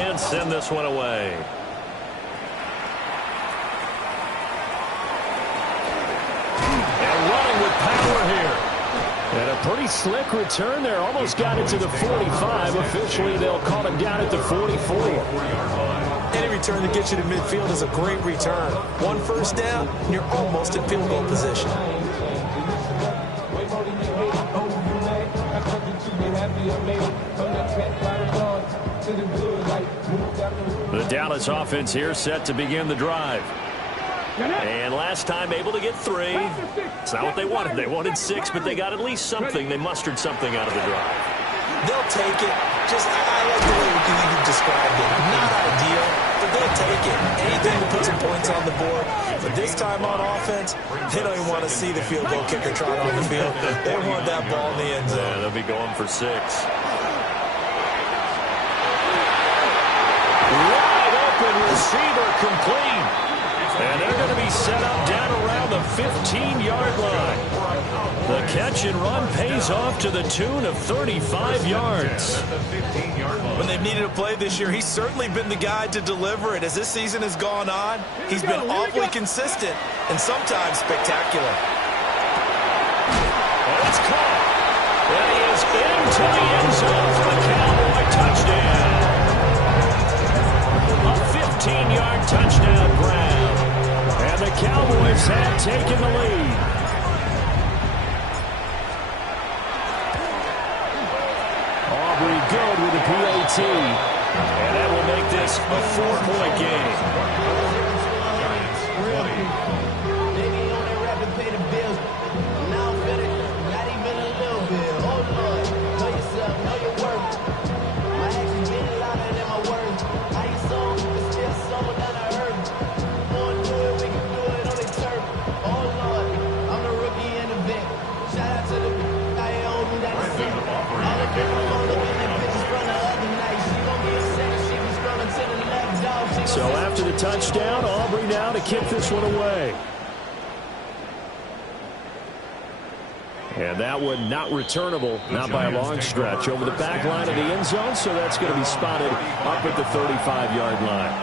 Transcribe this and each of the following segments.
and send this one away. And running with power here. And a pretty slick return there. Almost got it to the 45. Officially, they'll call it down at the 44. Any return that gets you to midfield is a great return. One first down, and you're almost in field goal position. The Dallas offense here set to begin the drive. And last time able to get 3. It's not what they wanted. They wanted 6, but they got at least something. They mustered something out of the drive. They'll take it. I like the way you described it. Not ideal, but they'll take it. Anything to put some points on the board. But this time on offense, they don't even want to see the field goal kicker trot on the field. They want that ball in the end zone. Yeah, they'll be going for 6. Wide open receiver complete. And they're going to be set up down around the 15-yard line. The catch and run pays off to the tune of 35 yards. When they've needed a play this year, he's certainly been the guy to deliver it. As this season has gone on, he's been awfully consistent and sometimes spectacular. And it's caught. And he is into the end zone for a Cowboy touchdown. A 15-yard touchdown grab. And the Cowboys have taken the lead. Aubrey good with the PAT. And that will make this a 4-point game. So after the touchdown, Aubrey now to kick this one away. And that one not returnable, not by a long stretch, over the back line of the end zone, so that's going to be spotted up at the 35-yard line.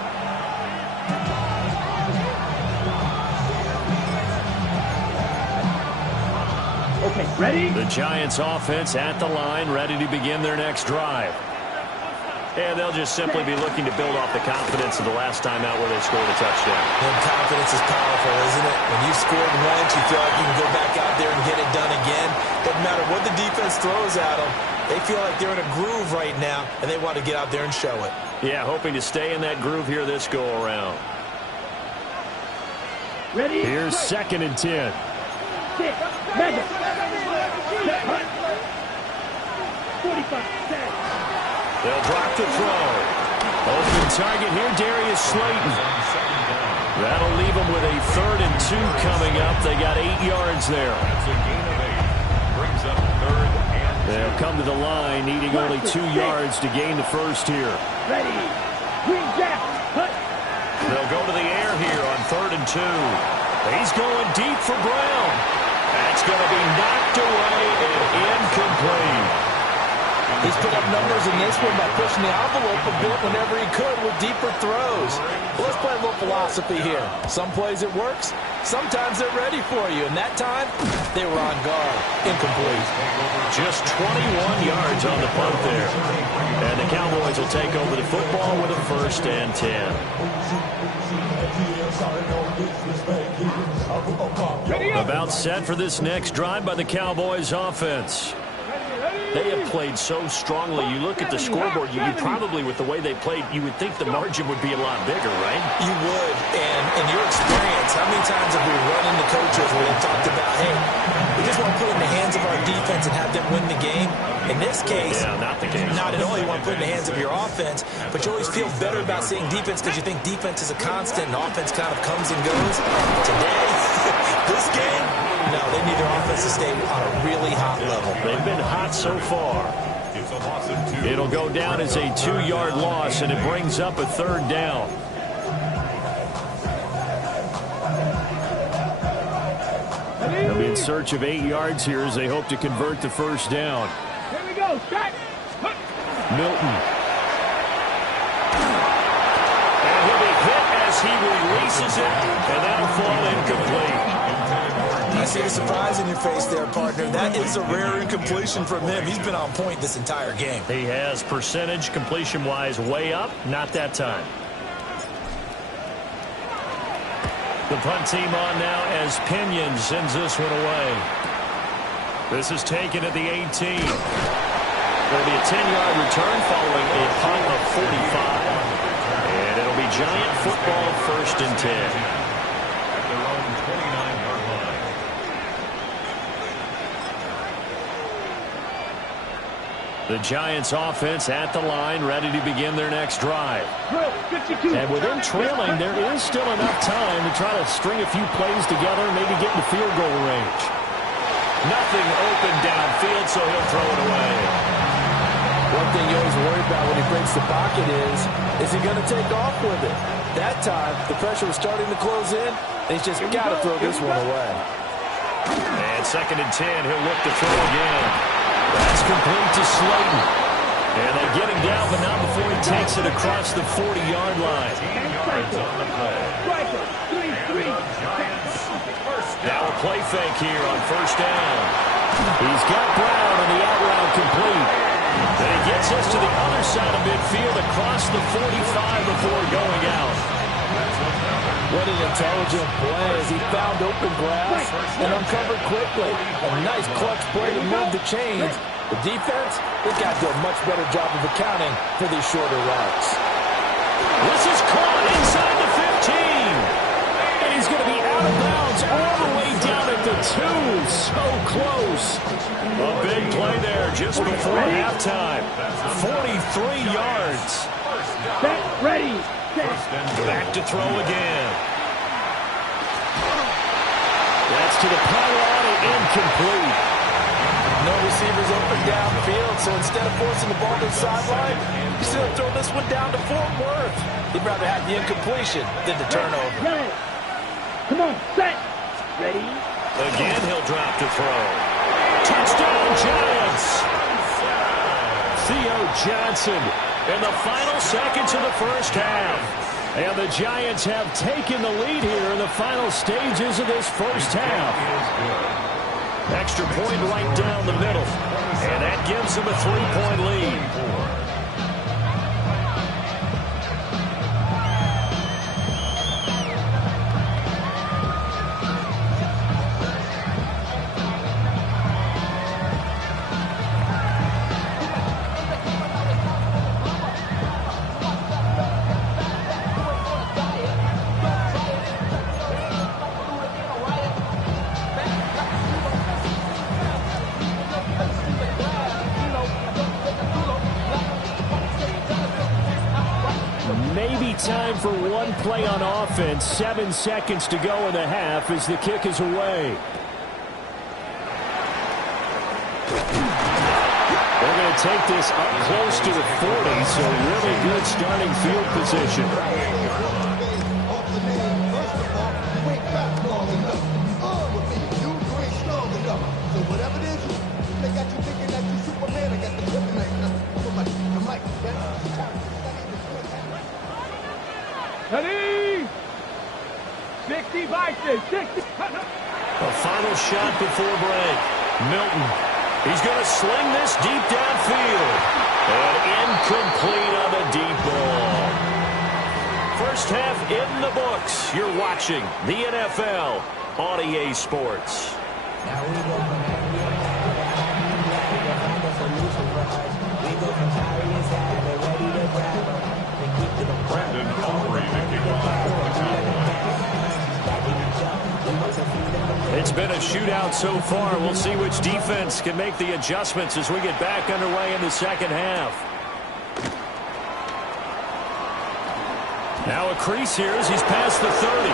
Okay, ready? The Giants offense at the line, ready to begin their next drive. And they'll just simply be looking to build off the confidence of the last time out where they scored a touchdown. And confidence is powerful, isn't it? When you've scored once, you feel like you can go back out there and get it done again. Doesn't matter what the defense throws at them. They feel like they're in a groove right now, and they want to get out there and show it. Yeah, hoping to stay in that groove here this go-around. Ready? Here's 2nd and 10. Ready. 45. They'll drop the throw. Open target here, Darius Slayton. That'll leave them with a 3rd and 2 coming up. They got 8 yards there. They'll come to the line, needing only 2 yards to gain the first here. Ready. They'll go to the air here on 3rd and 2. He's going deep for Brown. That's going to be knocked away and incomplete. He's put up numbers in this one by pushing the envelope a bit whenever he could with deeper throws. Well, let's play a little philosophy here. Some plays it works. Sometimes they're ready for you. And that time, they were on guard. Incomplete. Just 21 yards on the punt there. And the Cowboys will take over the football with a 1st and 10. About set for this next drive by the Cowboys offense. They have played so strongly. You look at the scoreboard, you probably, with the way they played, you would think the margin would be a lot bigger, right? You would. And in your experience, how many times have we run into coaches where they've talked about, hey, we just want to put it in the hands of our defense and have them win the game? In this case, not the case. Not at all. You want to put it in the hands of your offense, but you always feel better about seeing defense because you think defense is a constant and offense kind of comes and goes. Today, this game, no, they need their offense to stay on a really hot level. They've been hot so far. It'll go down as a 2-yard loss, and it brings up a 3rd down. They'll be in search of 8 yards here as they hope to convert the 1st down. Here we go. Start. Milton. as he releases it, and that'll fall incomplete. I see the surprise in your face there, partner. That is a rare incompletion from him. He's been on point this entire game. He has percentage completion-wise way up, not that time. The punt team on now as Pinion sends this one away. This is taken at the 18. There'll be a 10-yard return following a punt of 45. And it'll be Giant football, 1st and 10. At their own 29-yard line. The Giants offense at the line, ready to begin their next drive. And with them trailing, there is still enough time to try to string a few plays together and maybe get in the field goal range. Nothing open downfield, so he'll throw it away. One thing you always worry about when he breaks the pocket is he going to take off with it? That time, the pressure was starting to close in, and he's just got to throw this one away. And 2nd and 10, he'll look to throw again. That's complete to Slayton. And they get him down, but not before he takes it across the 40-yard line. Now a play fake here on 1st down. He's got Brown and the out route complete. And he gets us to the other side of midfield across the 45 before going out. What an intelligent play as he found open grass and uncovered quickly. A nice clutch play to move the chains. The defense, they've got to do a much better job of accounting for these shorter routes. This is caught inside the 15. And he's going to be out of bounds all the way down at the 2. So close. A big play there just before halftime. 43 yards. Set, ready, set. Back to throw again. That's to the pylon and incomplete. No receivers open downfield, so instead of forcing the ball to the sideline, he's going to throw this one down to Fort Worth. He'd rather have the incompletion than the turnover. Ready. Come on, set. Ready. Again, he'll drop to throw. Touchdown, Giants. Theo Johnson in the final seconds of the 1st half. And the Giants have taken the lead here in the final stages of this 1st half. Extra point right down the middle. And that gives them a 3-point lead. Time for one play on offense. 7 seconds to go in the half as the kick is away. They're going to take this up close to the 40, so really good starting field position. Ready? 60 vices, 60. A final shot before break. Milton. He's going to sling this deep downfield. And incomplete on the deep ball. 1st half in the books. You're watching the NFL on EA Sports. Now we go from we go from Harry inside, they're ready to grab them. Brandon Aubrey making It's been a shootout so far. We'll see which defense can make the adjustments as we get back underway in the 2nd half. Now a crease here as he's past the 30.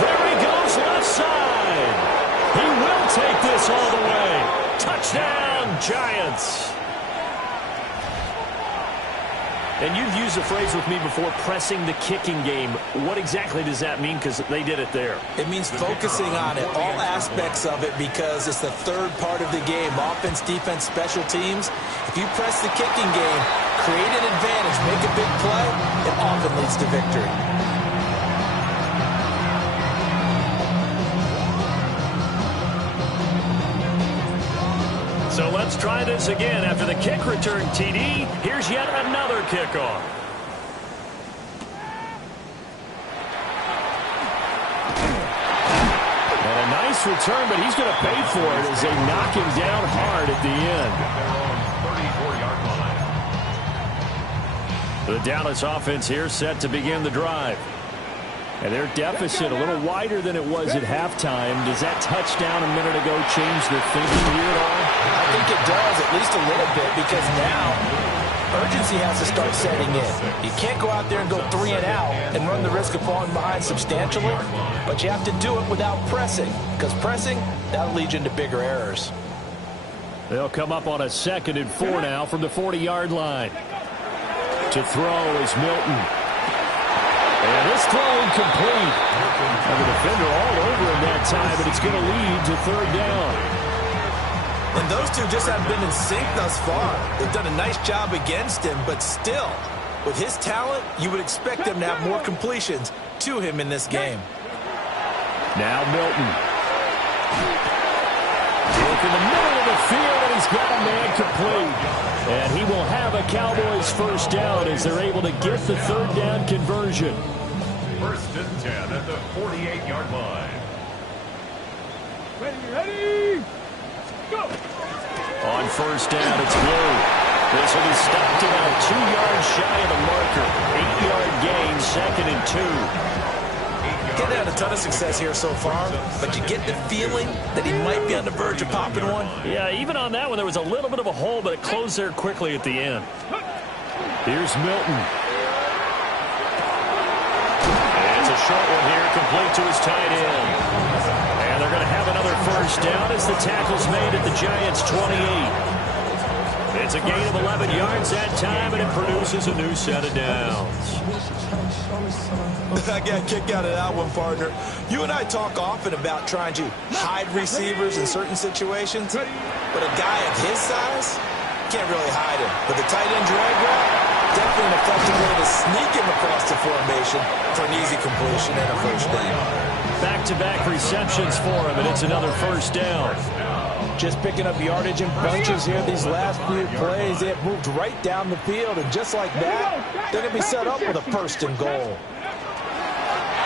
There he goes left side. He will take this all the way. Touchdown, Giants. And you've used the phrase with me before, pressing the kicking game. What exactly does that mean? Because they did it there. It means focusing on it, all aspects of it, because it's the 3rd part of the game. Offense, defense, special teams. If you press the kicking game, create an advantage, make a big play, it often leads to victory. So let's try this again. After the kick return TD, here's yet another kickoff. And a nice return, but he's going to pay for it as they knock him down hard at the end. The Dallas offense here set to begin the drive. And their deficit a little wider than it was at halftime. Does that touchdown a minute ago change their thinking here at all? I think it does, at least a little bit, because now urgency has to start setting in. You can't go out there and go 3 and out and run the risk of falling behind substantially, but you have to do it without pressing, because pressing, that'll lead you into bigger errors. They'll come up on a 2nd and 4 now from the 40-yard line. To throw is Milton. And this throw incomplete. And the defender all over him that time, but it's going to lead to 3rd down. And those two just haven't been in sync thus far. They've done a nice job against him, but still, with his talent, you would expect them to have more completions to him in this game. Now Milton. Deep in the middle of the field, and he's got a man complete. And he will have a Cowboys 1st down as they're able to get the 3rd down conversion. 1st and 10 at the 48-yard line. Ready, go! On 1st down, it's Blue. This will be stopped about 2 yards shy of the marker. 8-yard gain, 2nd and 2. Getting had a ton of success here so far, but you get the feeling that he might be on the verge of popping one. Yeah, even on that one, there was a little bit of a hole, but it closed there quickly at the end. Here's Milton. And it's a short one here, complete to his tight end. And they're going to have another 1st down as the tackle's made at the Giants' 28. It's a gain of 11 yards that time, and it produces a new set of downs. I got a kick out of that one, partner. You and I talk often about trying to hide receivers in certain situations, but a guy of his size can't really hide him. But the tight end drag route, definitely an effective way to sneak him across the formation for an easy completion and a 1st down. Back-to-back receptions for him, and it's another 1st down. Just picking up yardage in bunches here these last few plays. They have moved right down the field, and just like that, they're going to be set up with a 1st and goal.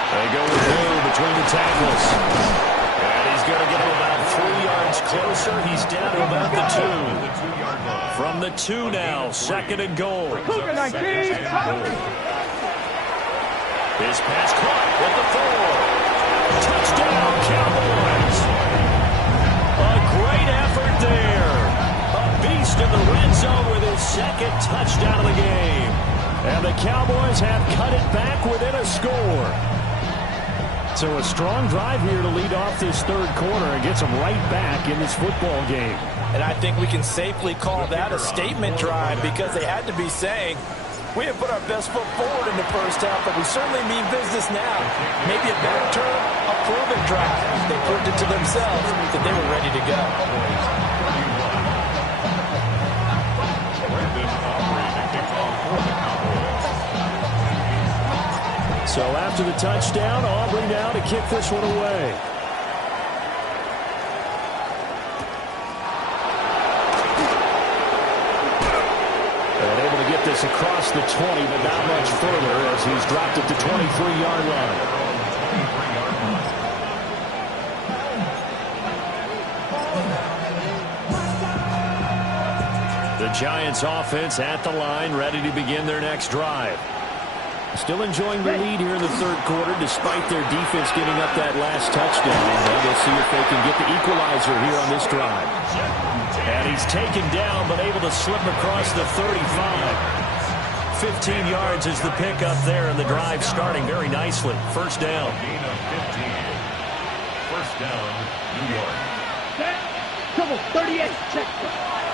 They go with Blue between the tackles. And he's going to get him about 3 yards closer. He's down to about the 2. From the 2 now, 2nd and goal. His pass caught with the 4. Touchdown, Cowboys. A great effort there. A beast in the red zone with his 2nd touchdown of the game. And the Cowboys have cut it back within a score. So a strong drive here to lead off this 3rd quarter and gets them right back in this football game. And I think we can safely call that a statement drive, because they had to be saying, we have put our best foot forward in the 1st half, but we certainly mean business now. Maybe a better term, a proven drive. They proved it to themselves that they were ready to go. So after the touchdown, Aubrey now to kick this one away. And able to get this across the 20, but not much further as he's dropped at the 23-yard line. The Giants offense at the line, ready to begin their next drive. Still enjoying the lead here in the 3rd quarter, despite their defense giving up that last touchdown. And we'll see if they can get the equalizer here on this drive. And he's taken down, but able to slip across the 35. 15 yards is the pickup there, and the drive starting very nicely. 1st down. 1st down, New York. Trouble, 38, check.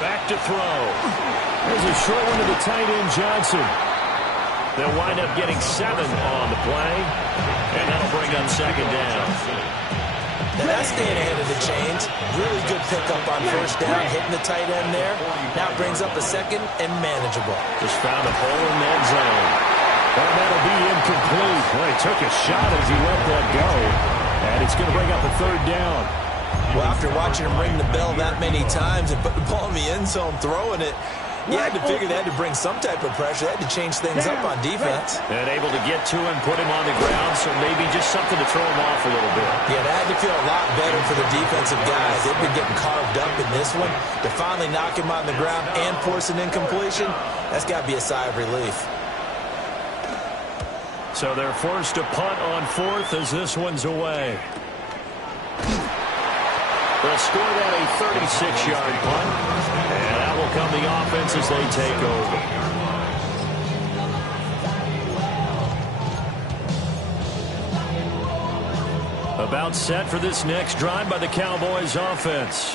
Back to throw. There's a short one to the tight end, Johnson. They'll wind up getting 7 on the play, and that'll bring up 2nd down. Now that's staying ahead of the chains. Really good pickup on first down, hitting the tight end there. Now it brings up a second and manageable. Just found a hole in that zone. Well, that'll be incomplete. Well, he took a shot as he let that go. And it's going to bring up a third down. Well, after watching him ring the bell that many times and put the ball in the end zone, throwing it, you had to figure they had to bring some type of pressure. They had to change things up on defense. And able to get to him, put him on the ground, so maybe just something to throw him off a little bit. Yeah, that had to feel a lot better for the defensive guys. They've been getting carved up in this one. To finally knock him on the ground and force an incompletion, that's got to be a sigh of relief. So they're forced to punt on fourth as this one's away. They'll score that a 36-yard punt. And out will come the offense as they take over. About set for this next drive by the Cowboys offense.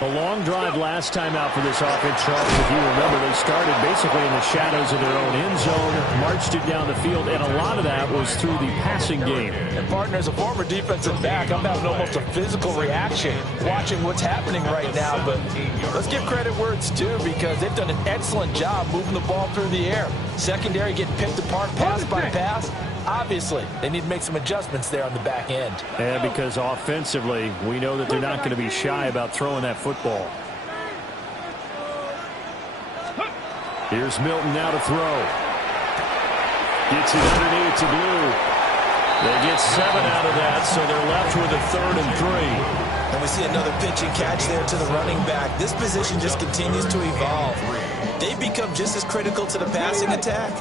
A long drive last time out for this offense, Charles. If you remember, they started basically in the shadows of their own end zone, marched it down the field, and a lot of that was through the passing game. And, partner, as a former defensive back, I'm having almost a physical reaction watching what's happening right now. But let's give credit where it's due, because they've done an excellent job moving the ball through the air. Secondary getting picked apart pass by pass. Obviously, they need to make some adjustments there on the back end. Yeah, because offensively, we know that they're not going to be shy about throwing that football. Here's Milton now to throw. Gets it underneath to Blue. They get 7 out of that, so they're left with a 3rd and 3. And we see another pitch and catch there to the running back. This position just continues to evolve. They've become just as critical to the passing attack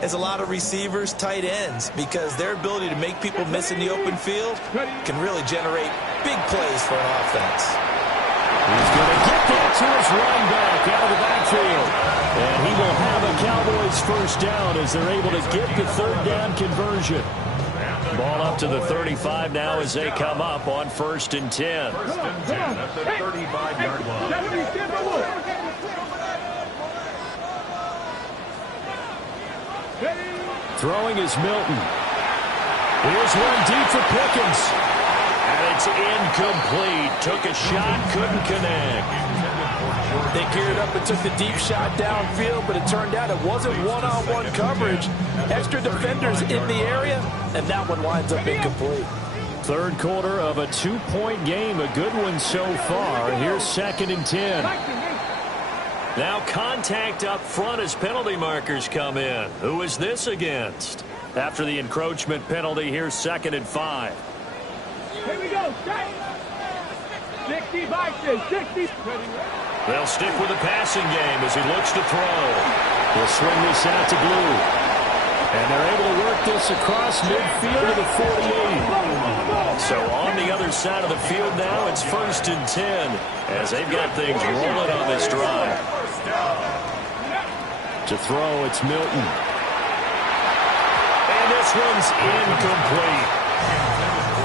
as a lot of receivers, tight ends, because their ability to make people miss in the open field can really generate big plays for an offense. He's going to get that to his running back out of the backfield. And he will have a Cowboys first down as they're able to get the 3rd down conversion. Ball up to the 35 now as they come up on 1st and 10. 1st and 10 at the 35-yard line. Throwing is Milton. Here's one deep for Pickens. And it's incomplete. Took a shot, couldn't connect. They geared up and took the deep shot downfield, but it turned out it wasn't one-on-one coverage. Extra defenders in the area, and that one winds up incomplete. 3rd quarter of a 2-point game. A good one so far. Here's 2nd and 10. Now contact up front as penalty markers come in. Who is this against? After the encroachment penalty, here's 2nd and 5. Here we go. 60 by 60. They'll stick with the passing game as he looks to throw. He'll swing this out to Blue. And they're able to work this across midfield to the 48. So on the other side of the field now, it's 1st and 10 as they've got things rolling on this drive. To throw, it's Milton. And this one's incomplete.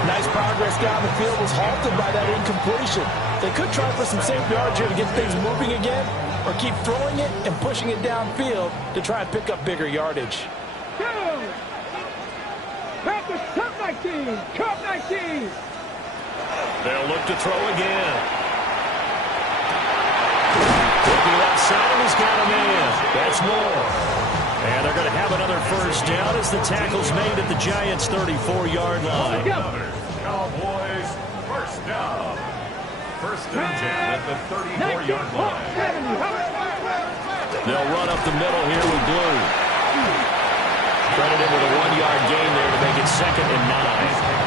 Nice progress down the field was halted by that incompletion. They could try for some safe yards here to get things moving again, or keep throwing it and pushing it downfield to try and pick up bigger yardage. Cup 19. Cup 19. They'll look to throw again. Looking left side, and he's got a man. That's more. And they're going to have another first down as the tackle's made at the Giants' 34-yard line. Cowboys first down. 1st and 10 at the 34-yard line. They'll run up the middle here with Blue. Credited with a 1-yard gain there to make it 2nd and 9.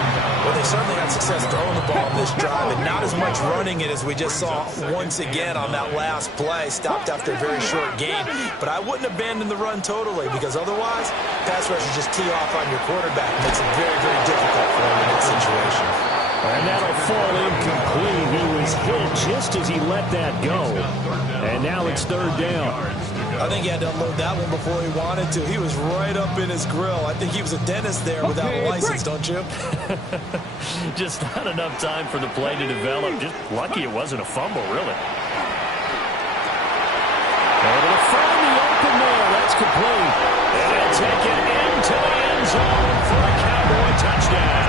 Well, they certainly had success throwing the ball in this drive, and not as much running it as we just saw once again on that last play. Stopped after a very short gain. But I wouldn't abandon the run totally, because otherwise, pass rushers just tee off on your quarterback. It makes it very, very difficult for him in that situation. And that'll fall incomplete. He was hit just as he let that go. And now it's 3rd down. I think he had to unload that one before he wanted to. He was right up in his grill. I think he was a dentist there without a license, don't you? Just not enough time for the play to develop. Just lucky it wasn't a fumble, really. Able to find the open there. That's complete. And they'll take it into the end zone for a Cowboy touchdown.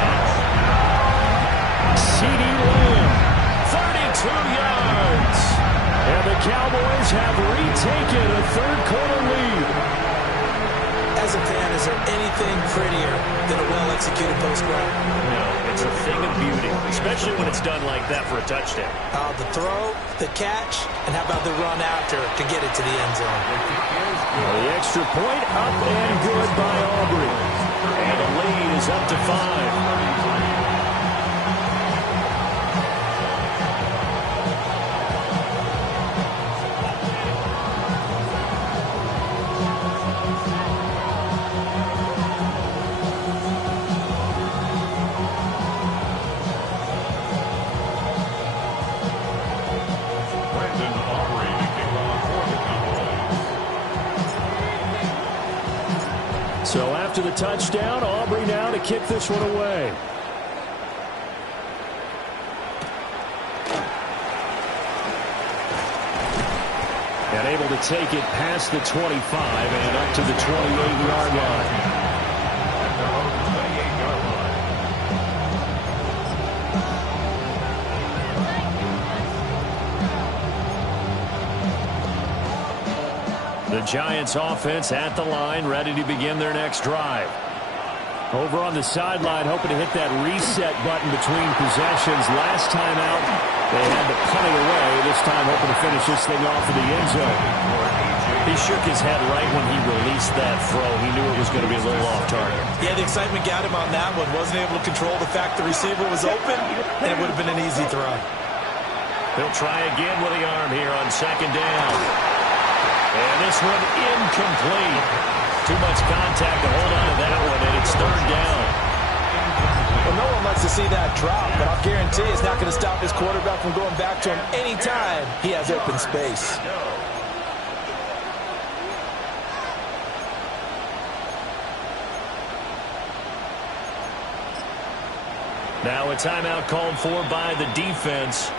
Cowboys have retaken a third-quarter lead. As a fan, is there anything prettier than a well-executed post route? No, it's a thing of beauty, especially when it's done like that for a touchdown. The throw, the catch, and how about the run after to get it to the end zone? The extra point up and good by Aubrey. And the lead is up to 5. So after the touchdown, Aubrey now to kick this one away. And able to take it past the 25 and up to the 28-yard line. The Giants offense at the line, ready to begin their next drive. Over on the sideline, hoping to hit that reset button between possessions. Last time out, they had to punt it away. This time hoping to finish this thing off in the end zone. He shook his head right when he released that throw. He knew it was going to be a little off target. Yeah, the excitement got him on that one. Wasn't able to control the fact the receiver was open, and it would have been an easy throw. He'll try again with the arm here on second down. And this one incomplete. Too much contact to hold on to that one, and it's third down. Well, no one likes to see that drop, but I'll guarantee it's not going to stop his quarterback from going back to him anytime he has open space. Now a timeout called for by the defense.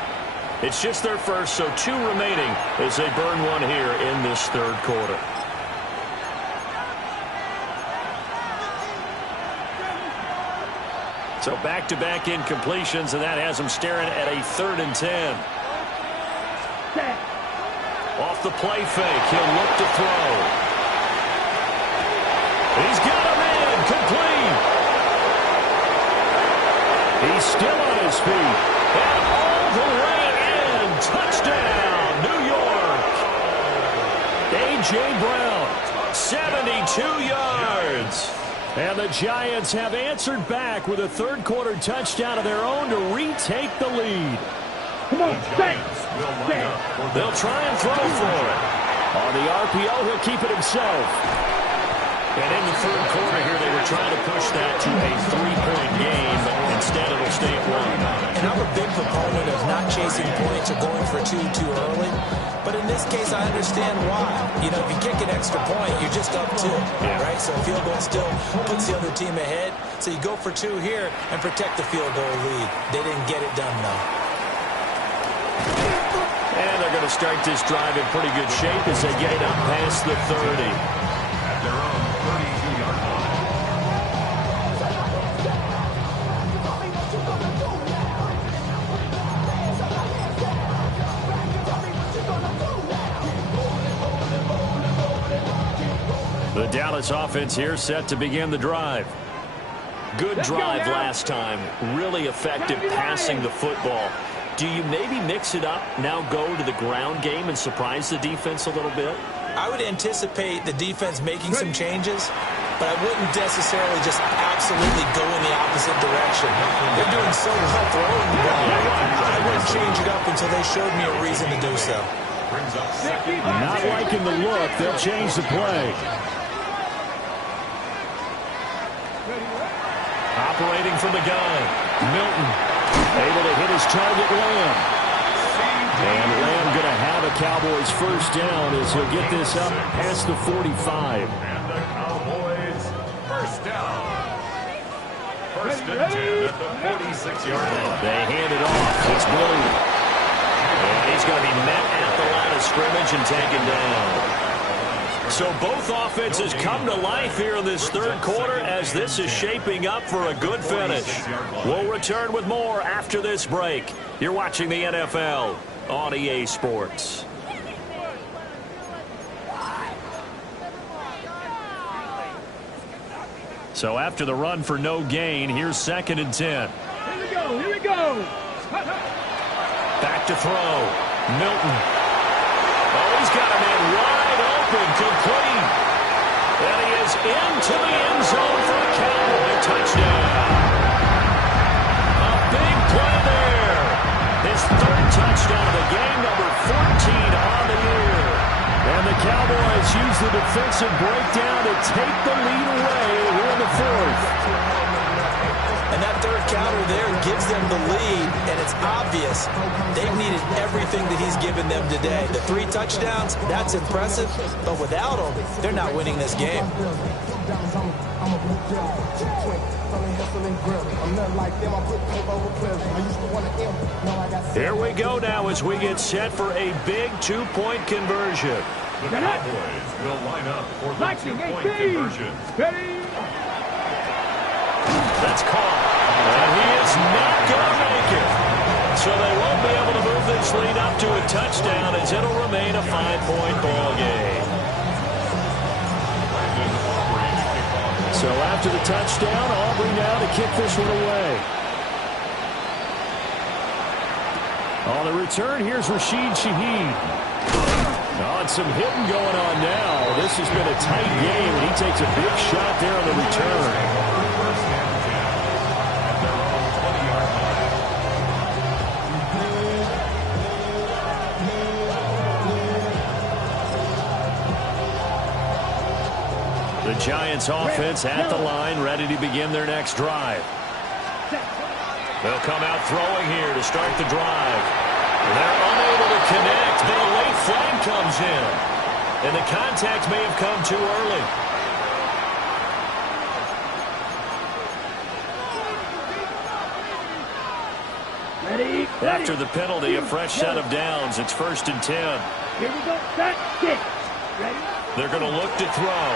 It's just their first, so 2 remaining as they burn one here in this third quarter. So back-to-back incompletions, and that has them staring at a 3rd and 10. Off the play fake, he'll look to throw. He's got a man, complete. He's still on his feet, and all the way in. Touchdown, New York. A.J. Brown, 72 yards. And the Giants have answered back with a third-quarter touchdown of their own to retake the lead. Come on, stay. They'll try and throw for it. On the RPO, he'll keep it himself. And in the third quarter here, they were trying to push that to a 3-point game, but instead it'll stay at 1. And I'm a big proponent of not chasing points or going for 2 too early. But in this case, I understand why. You know, if you kick an extra point, you're just up 2, right? So a field goal still puts the other team ahead. So you go for 2 here and protect the field goal lead. They didn't get it done, though. And they're going to start this drive in pretty good shape as they get it up past the 30. The Dallas offense here set to begin the drive. Good drive last time. Really effective passing the football. Do you maybe mix it up, now go to the ground game and surprise the defense a little bit? I would anticipate the defense making some changes, but I wouldn't necessarily just absolutely go in the opposite direction. They're doing so well throwing the ball. I wouldn't change it up until they showed me a reason to do so. Not liking the look. They'll change the play. Operating from the gun, Milton able to hit his target, Lamb. And Lamb going to have a Cowboys first down as he'll get this up past the 45. And the Cowboys first down. First and 10 at the 46-yard line. They hand it off. It's Blue. And he's going to be met at the line of scrimmage and taken down. So both offenses come to life here in this third quarter as this is shaping up for a good finish. We'll return with more after this break. You're watching the NFL on EA Sports. So after the run for no gain, here's 2nd and 10. Here we go. Here we go. Back to throw. Milton. Oh, he's got a man wide open, complete. And he is into the end zone for a Cowboy touchdown. A big play there. His 3rd touchdown of the game, number 14 on the year. And the Cowboys use the defensive breakdown to take the lead away here in the 4th. And that 3rd counter there gives them the lead, and it's obvious they've needed everything that he's given them today. The 3 touchdowns, that's impressive, but without him, they're not winning this game. Here we go now as we get set for a big 2-point conversion. The Cowboys will line up for the 2-point conversion. That's caught. And he is not going to make it. So they won't be able to move this lead up to a touchdown as it'll remain a 5-point ball game. So after the touchdown, Aubrey now to kick this one away. On the return, here's Rashid Shaheed. On some hitting going on now. This has been a tight game, and he takes a big shot there on the return. The Giants offense at the line, ready to begin their next drive. They'll come out throwing here to start the drive. They're unable to connect, but a late flag comes in. And the contact may have come too early. After the penalty, a fresh set of downs. It's 1st and 10. Here we go. Set. Kick. Ready? They're going to look to throw.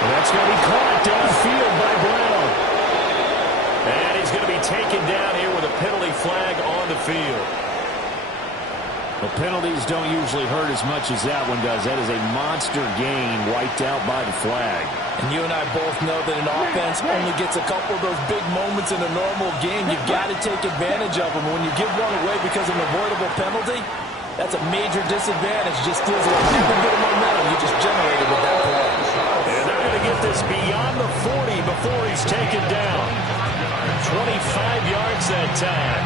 And that's going to be caught downfield by Brown. And he's going to be taken down here with a penalty flag on the field. The penalties don't usually hurt as much as that one does. That is a monster gain wiped out by the flag. And you and I both know that an offense only gets a couple of those big moments in a normal game. You've got to take advantage of them. When you give one away because of an avoidable penalty, that's a major disadvantage. Just steals away every bit of momentum you just generated with that play. And they're going to get this beyond the 40 before he's taken down. 25 yards that time.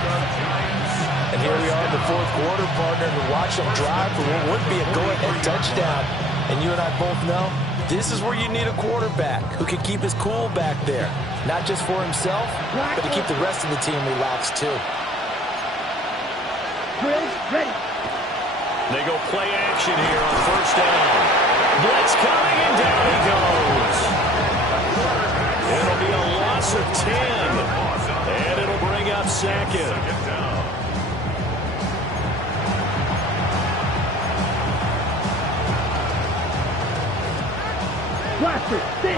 And here we are in the 4th quarter, partner, to watch them drive for what would be a go-ahead touchdown. And you and I both know this is where you need a quarterback who can keep his cool back there. Not just for himself, but to keep the rest of the team relaxed too. Ready. They go play action here on 1st down. Blitz coming, and down he goes. It'll be a loss of 10. And it'll bring up 2nd. Blaster, 6.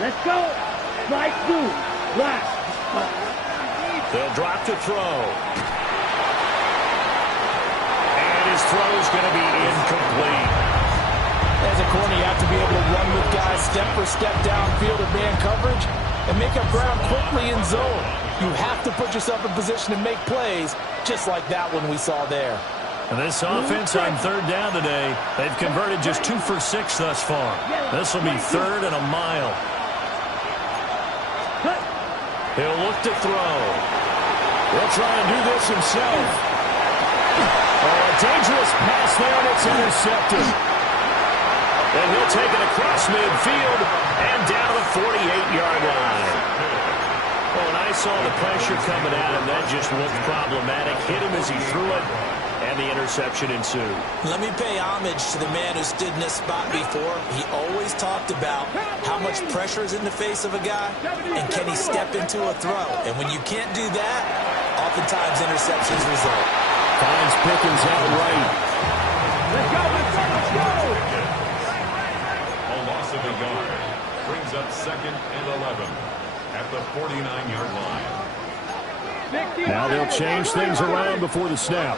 Let's go. Strike 2. Blast. They'll drop to throw. And his throw's going to be incomplete. As a corner, you have to be able to run with guys step for step downfield in man coverage and make up ground quickly in zone. You have to put yourself in position to make plays, just like that one we saw there. And this offense on 3rd down today, they've converted just 2 for 6 thus far. This will be 3rd and a mile. He'll look to throw. He'll try and do this himself. Oh, a dangerous pass there, and it's intercepted. And he'll take it across midfield and down the 48-yard line. Oh, and I saw the pressure coming at him. That just looked problematic. Hit him as he threw it, and the interception ensued. Let me pay homage to the man who stood in this spot before. He always talked about how much pressure is in the face of a guy, and can he step into a throw. And when you can't do that, oftentimes interceptions result. Finds Pickens out right. Let's go. A loss of a yard brings up 2nd and 11 at the 49-yard line. Now they'll change things around before the snap.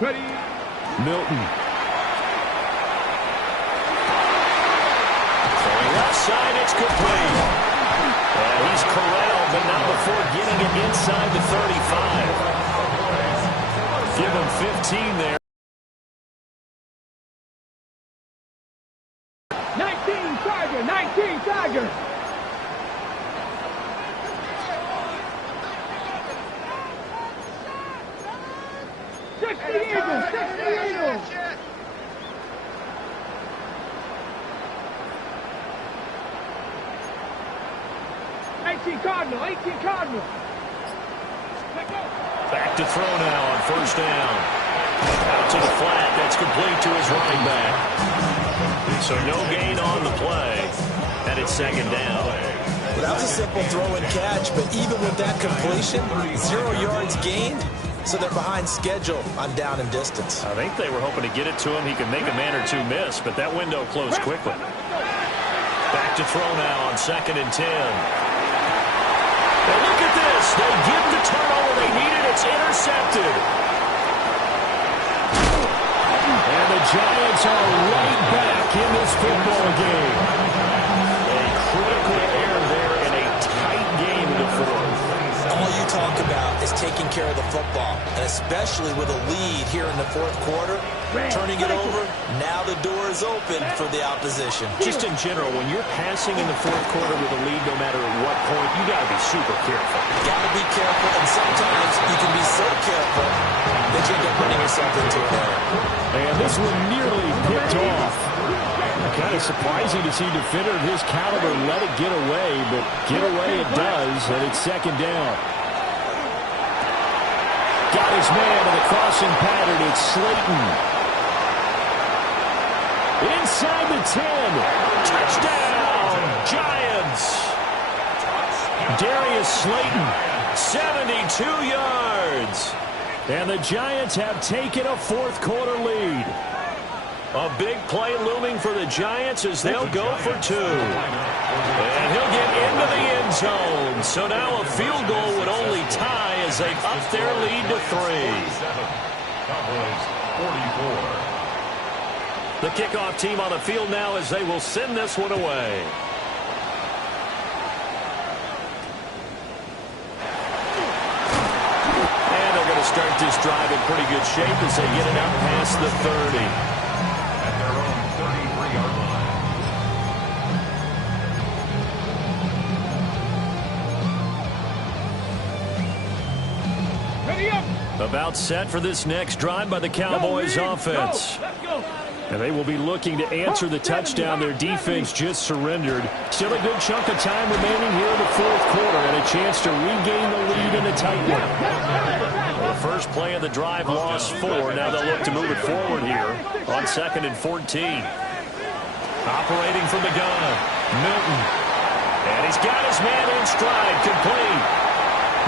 Ready. Milton. Throwing left side, it's complete. And he's corralled, but not before getting it inside the 35. Give him 15 there. 19 Tiger, 19 Tiger. 60 Eagles, 60 Eagles. Cardinal, 18 Cardinal. Back to throw now on first down. Out to the flat. That's complete to his running back. So no gain on the play. And it's second down. Well, that was a simple throw and catch, but even with that completion, 0 yards gained, so they're behind schedule on down and distance. I think they were hoping to get it to him. He could make a man or two miss, but that window closed quickly. Back to throw now on 2nd and 10. Now look at this. They get the turnover they needed. It's intercepted. And the Giants are right back in this football game. A critical error there in a tight game in the fourth. All you talk about is taking care of the football, and especially with a lead here in the fourth quarter, turning it over, now the door is open for the opposition. Just in general, when you're passing in the fourth quarter with a lead, no matter at what point, you got to be super careful. Got to be careful, and sometimes you can be so careful that you end up running yourself into an error. And this one nearly picked off. Kind of surprising to see a defender of his caliber let it get away, but get away it does, and it's second down. Got his man in the crossing pattern. It's Slayton. Inside the 10. Touchdown, Giants. Darius Slayton, 72 yards. And the Giants have taken a fourth quarter lead. A big play looming for the Giants as they'll go for 2. And he'll get into the end zone. So now a field goal would only tie as they up their lead to 3. Cowboys 44. The kickoff team on the field now as they will send this one away. And they're going to start this drive in pretty good shape as they get it out past the 30. At their own 33-yard line. Ready up. About set for this next drive by the Cowboys offense. Let's go. And they will be looking to answer the touchdown their defense just surrendered. Still a good chunk of time remaining here in the fourth quarter and a chance to regain the lead in a tight one. Well, the first play of the drive lost 4. Now they'll look to move it forward here on 2nd and 14. Operating from the gun, Milton. And he's got his man in stride, complete.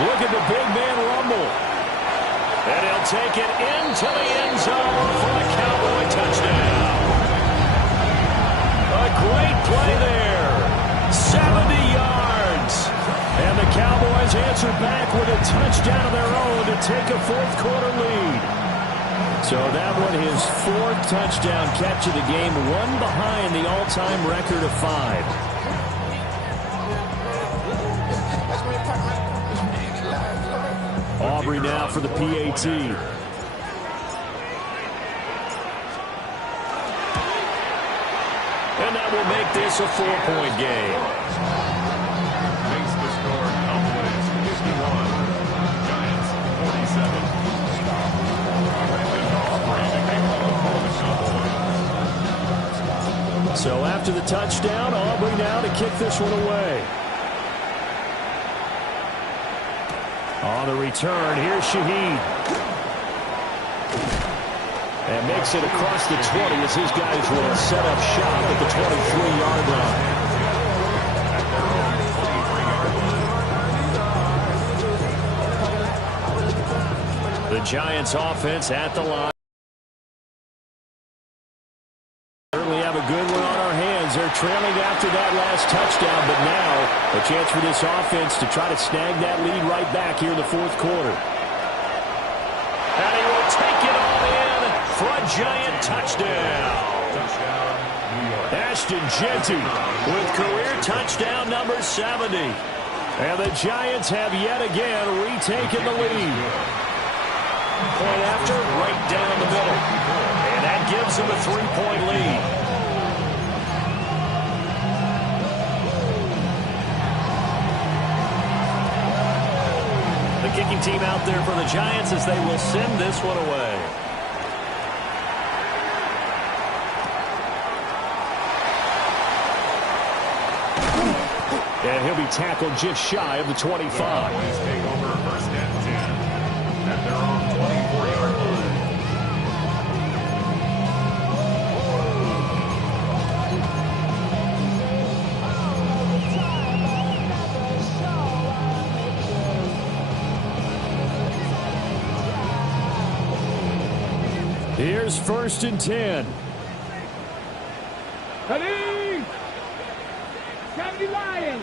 Look at the big man rumble. And he'll take it into the end zone for the Cowboy touchdown. A great play there. 70 yards. And the Cowboys answer back with a touchdown of their own to take a fourth quarter lead. So that one his 4th touchdown catch of the game, one behind the all-time record of 5. Aubrey now for the PAT. And that will make this a 4-point game. Makes the score Cowboys 51, Giants 47. So after the touchdown, Aubrey now to kick this one away. On the return, here's Shaheed. And makes it across the 20 as his guys will set up shop at the 23-yard line. The Giants offense at the line. Certainly have a good one on our hands. They're trailing after that last touchdown, but now a chance for this offense to try to snag that lead right back here in the fourth quarter. And he will take it all in. for a Giant touchdown. Ashton Jeanty with career touchdown number 70. And the Giants have yet again retaken the lead. Point after, right down the middle. And that gives them a 3-point lead. The kicking team out there for the Giants as they will send this one away. And he'll be tackled just shy of the 25. Cowboys take over first and 10 at their own 24-yard line. Here's first and 10. Ready? 70 Lions.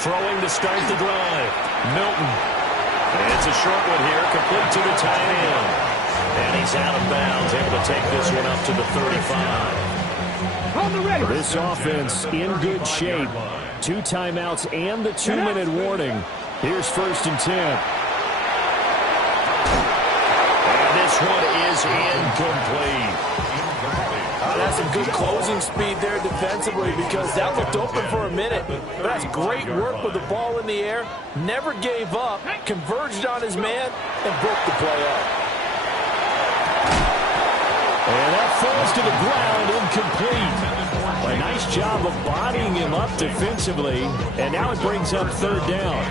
Throwing to start the drive. Milton. And it's a short one here, complete to the tight end. And he's out of bounds, able to take this one up to the 35. On the ready. This offense in good shape. 2 timeouts and the 2-minute warning. Here's first and 10. And this one is incomplete. That's some good closing speed there defensively because that looked open for a minute. But that's great work with the ball in the air. Never gave up, converged on his man, and broke the play up. And that falls to the ground, incomplete. A nice job of bodying him up defensively, and now it brings up third down.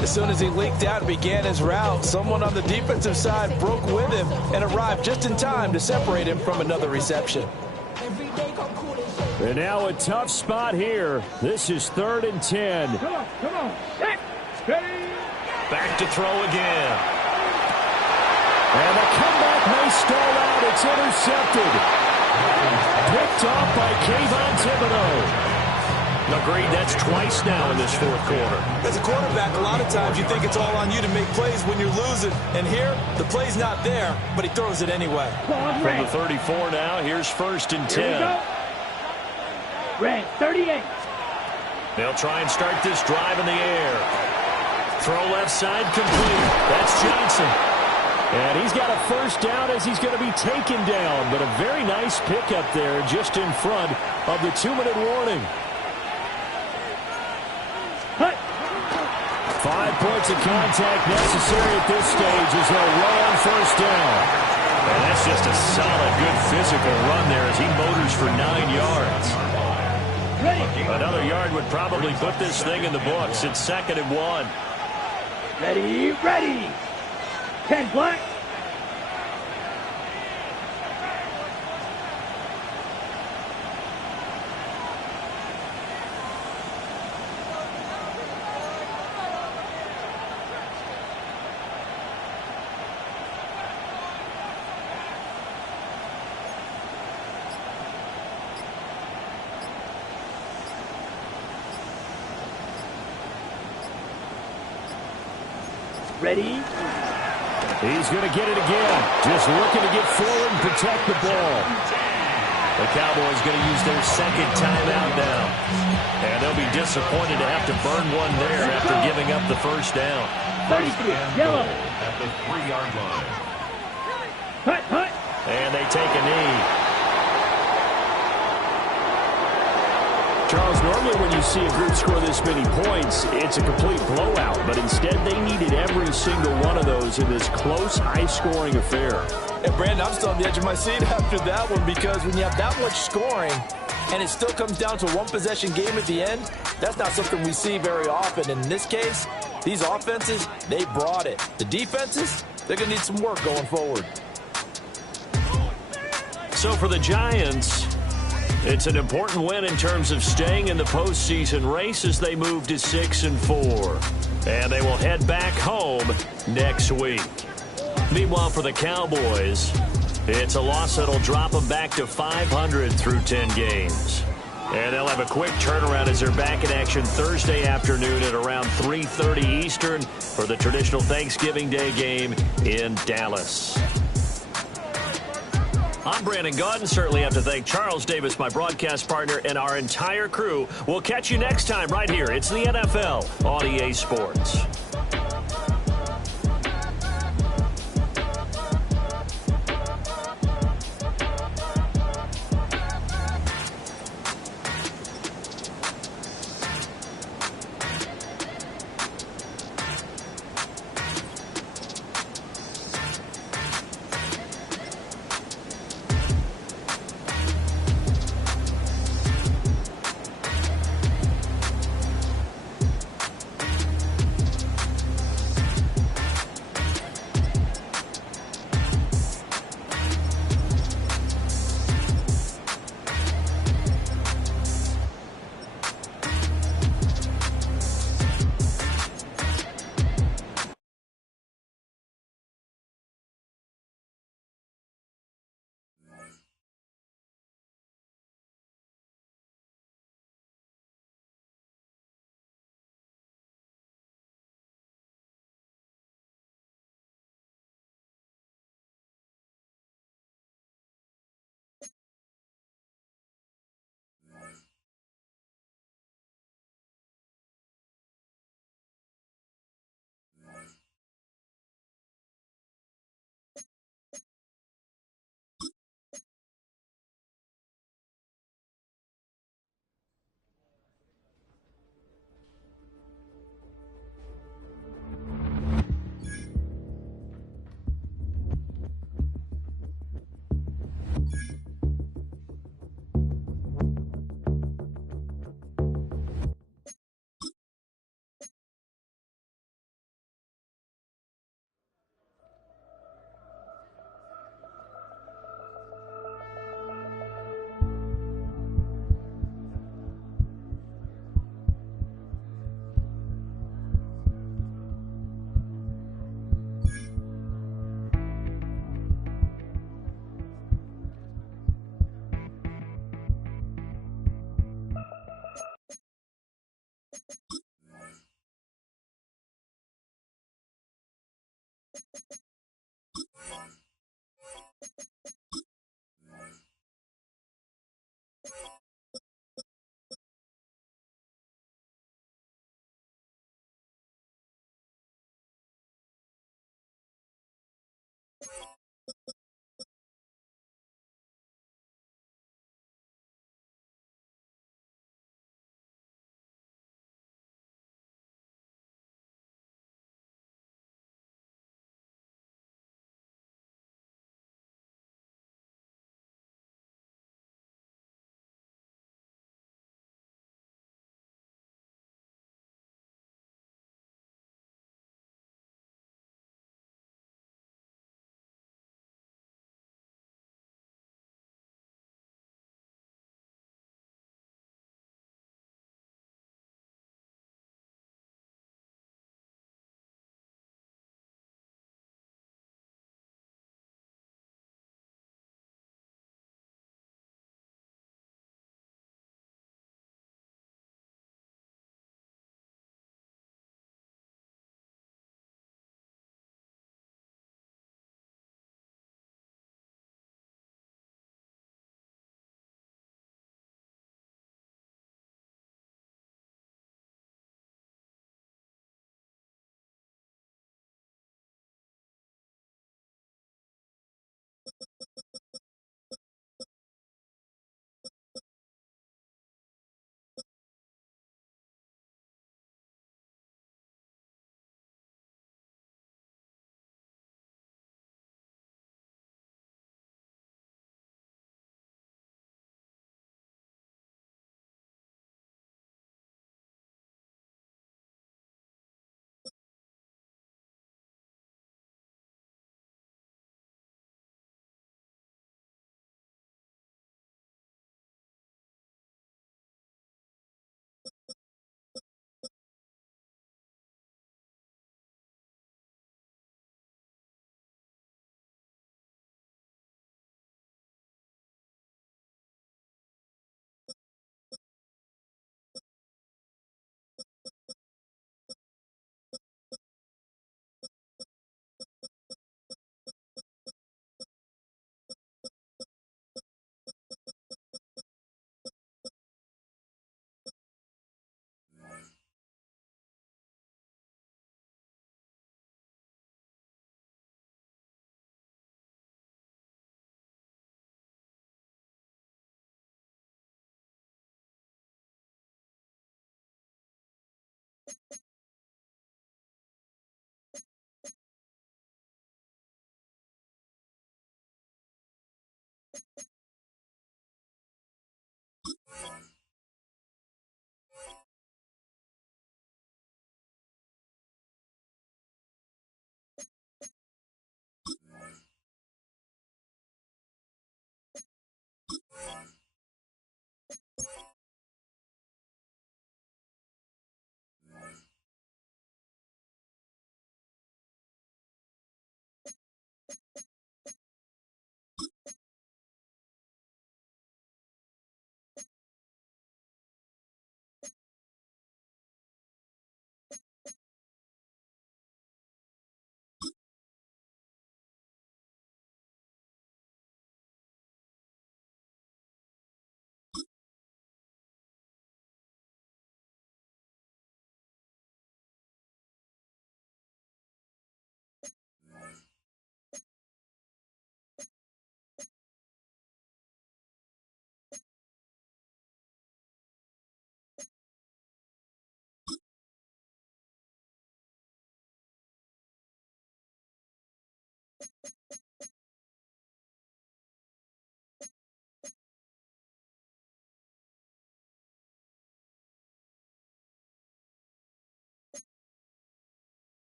As soon as he leaked out and began his route, someone on the defensive side broke with him and arrived just in time to separate him from another reception. And now a tough spot here. This is third and 10. Come on. Set. Ready. Back to throw again. And the comeback may stall out. It's intercepted. Picked off by Kayvon Thibodeau. Agreed, that's twice now in this fourth quarter. As a quarterback, a lot of times you think it's all on you to make plays when you're losing. And here, the play's not there, but he throws it anyway. From the 34 now, here's first and 10. Here we go. Red 38. They'll try and start this drive in the air. Throw left side complete. That's Johnson. And he's got a first down as he's going to be taken down. But a very nice pickup there just in front of the 2-minute warning. 5 points of contact necessary at this stage as they'll run on first down. And that's just a solid, good physical run there as he motors for 9 yards. Another yard would probably put this thing in the books. It's second and 1. Ready. 10 black. Ready. He's going to get it again. Just looking to get forward and protect the ball. The Cowboys going to use their second timeout now. And they'll be disappointed to have to burn one there after giving up the first down. 33, yellow. At the 3-yard line. Hut. And they take a knee. Charles, normally when you see a group score this many points, it's a complete blowout. But instead, they needed every single one of those in this close, high-scoring affair. And, Brandon, I'm still on the edge of my seat after that one because when you have that much scoring and it still comes down to a one-possession game at the end, that's not something we see very often. And in this case, these offenses, they brought it. The defenses, they're going to need some work going forward. So for the Giants, it's an important win in terms of staying in the postseason race as they move to 6-4. And they will head back home next week. Meanwhile, for the Cowboys, it's a loss that'll drop them back to 500 through 10 games. And they'll have a quick turnaround as they're back in action Thursday afternoon at around 3:30 Eastern for the traditional Thanksgiving Day game in Dallas. I'm Brandon Gaudin. Certainly have to thank Charles Davis, my broadcast partner, and our entire crew. We'll catch you next time right here. It's the NFL on EA Sports.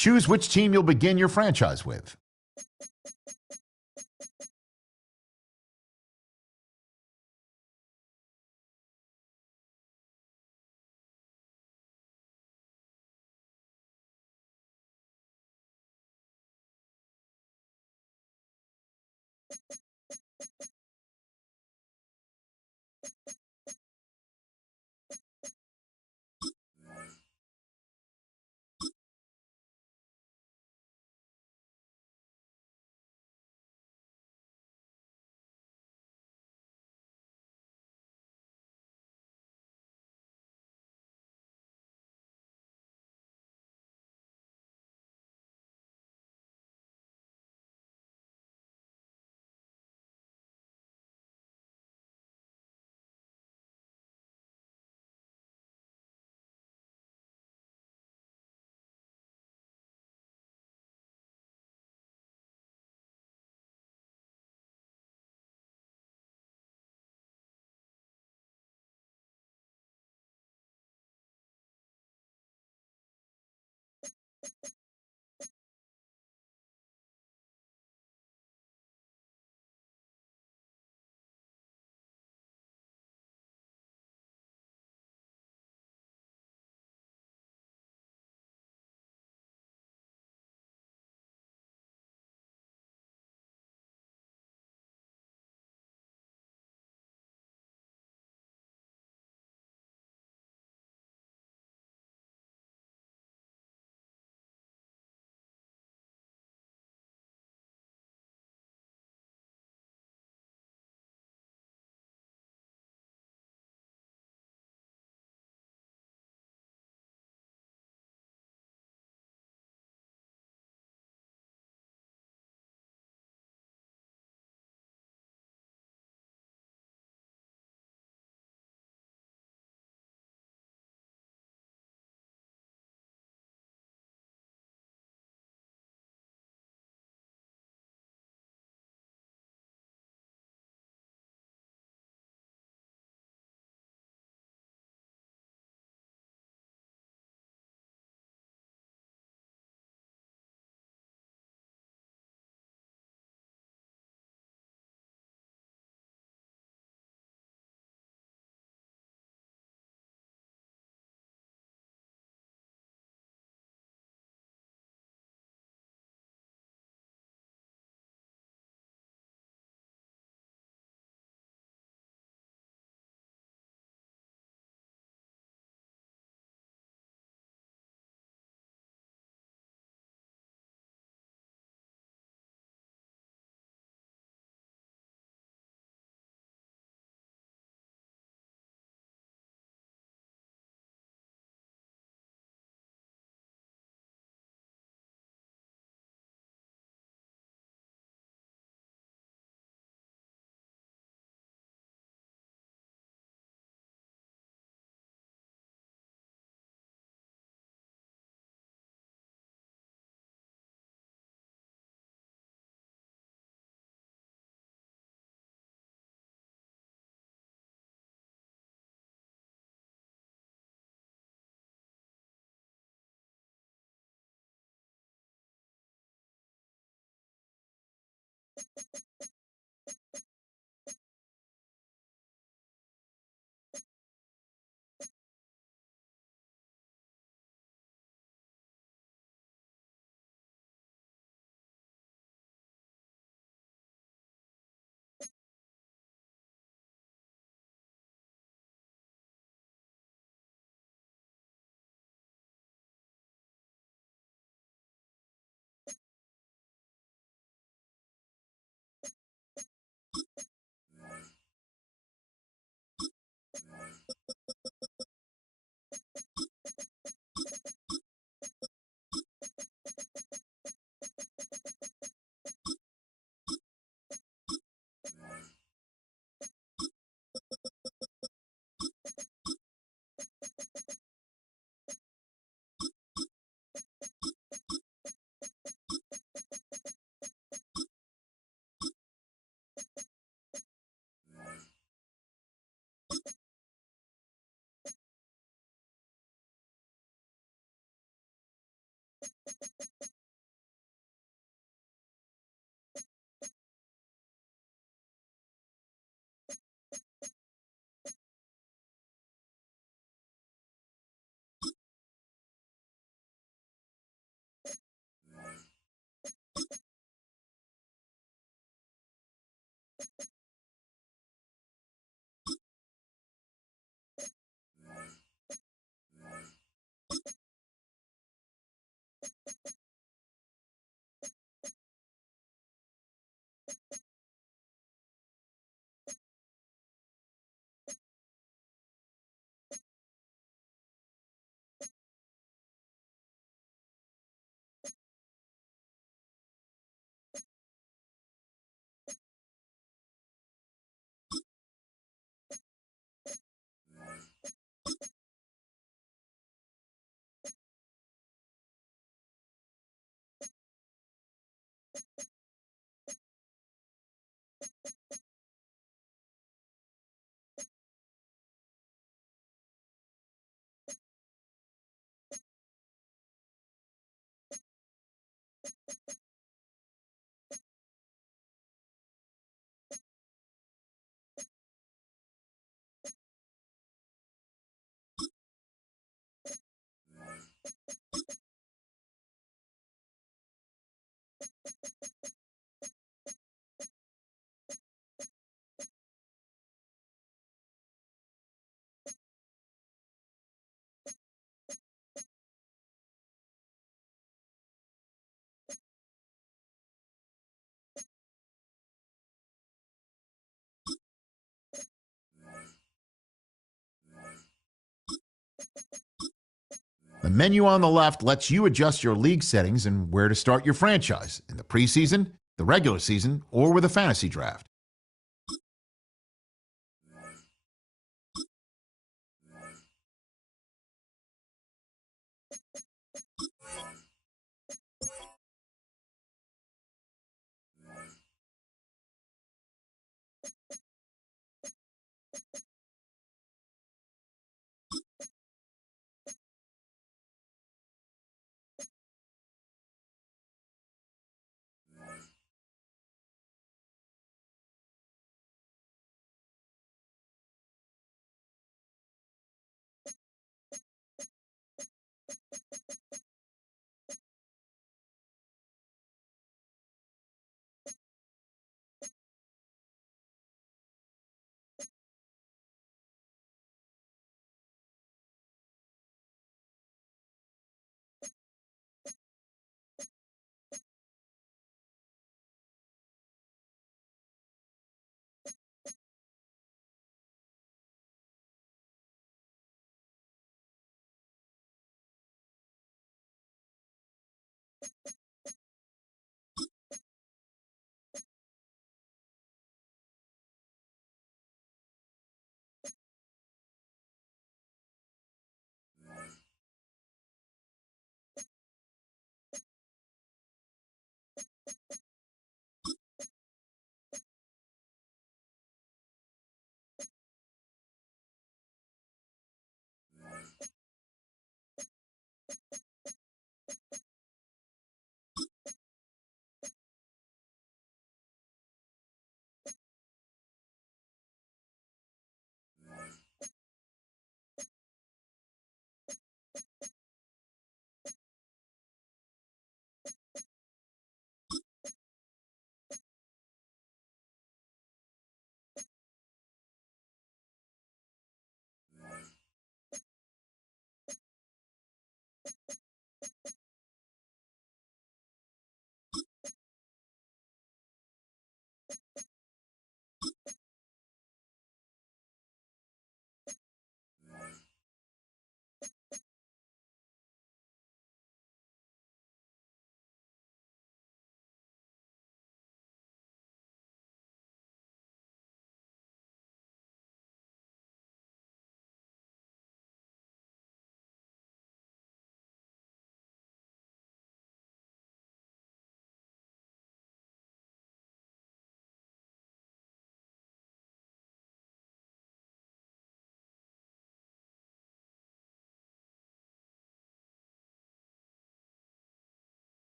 Choose which team you'll begin your franchise with. The menu on the left lets you adjust your league settings and where to start your franchise in the preseason, the regular season, or with a fantasy draft.